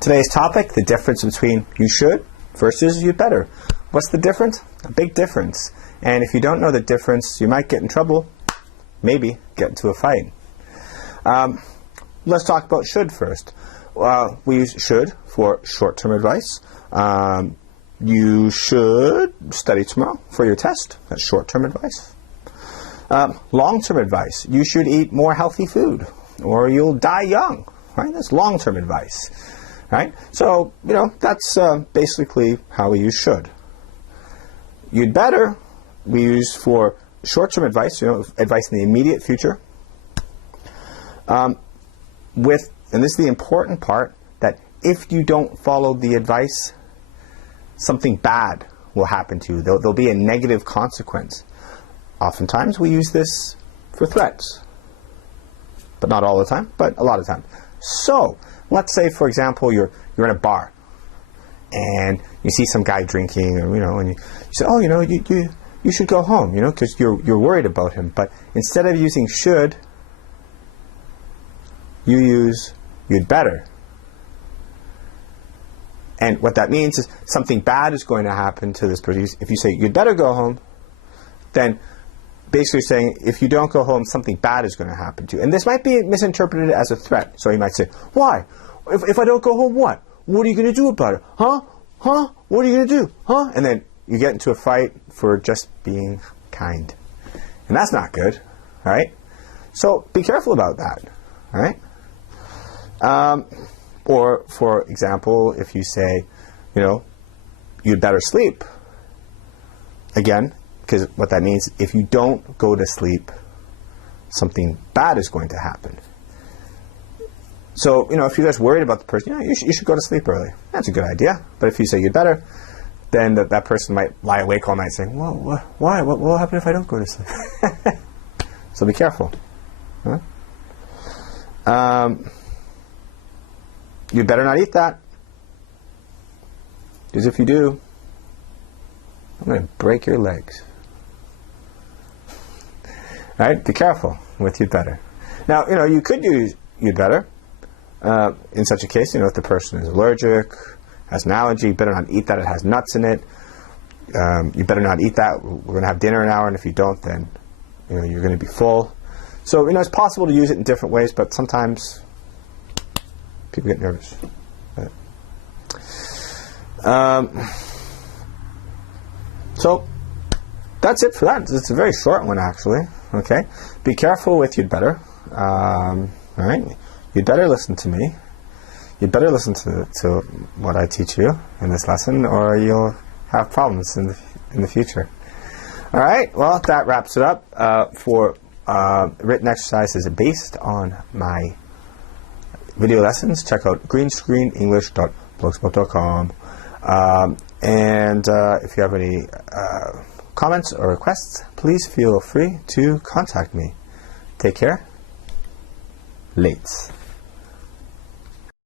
Today's topic, the difference between you should versus you'd better. What's the difference? A big difference. And if you don't know the difference, you might get in trouble, maybe get into a fight. Let's talk about should first. We use should for short-term advice. You should study tomorrow for your test. That's short-term advice. Long-term advice. You should eat more healthy food or you'll die young. Right? That's long-term advice. Right? So, that's basically how we use should. You'd better, we use for short-term advice, advice in the immediate future. And this is the important part, that if you don't follow the advice, something bad will happen to you. There'll be a negative consequence. Oftentimes we use this for threats. But not all the time, but a lot of times. So, let's say, for example, you're in a bar and you see some guy drinking, or, and you say, oh, you should go home, because you're worried about him. But instead of using should, you use you'd better. And what that means is something bad is going to happen to this person. If you say you'd better go home, then basically saying if you don't go home, something bad is going to happen to you. And this might be misinterpreted as a threat. So you might say, why? If I don't go home, what? What are you going to do about it? Huh? What are you going to do? Huh? And then you get into a fight for just being kind. And that's not good, right? So be careful about that, all right? Or, for example, if you say, you'd better sleep. Again, because what that means, if you don't go to sleep, something bad is going to happen. So, if you're just worried about the person, you should go to sleep early. That's a good idea. But if you say you'd better, then that person might lie awake all night saying, well, why? What will happen if I don't go to sleep? So be careful. Huh? You better not eat that. Because if you do, I'm going to break your legs. Right? Be careful with you'd better. Now, you could use you'd better in such a case, if the person is allergic, has an allergy, you better not eat that, it has nuts in it. You better not eat that, we're going to have dinner in an hour, and if you don't, then you're going to be full. So, it's possible to use it in different ways, but sometimes people get nervous. So that's it for that. It's a very short one, actually. Okay, be careful with you'd better. All right, you'd better listen to me. You'd better listen to what I teach you in this lesson, or you'll have problems in the future. All right. Well, that wraps it up for written exercises based on my video lessons. Check out greenscreenenglish.blogspot.com. And if you have any comments or requests, please feel free to contact me. Take care. Lates.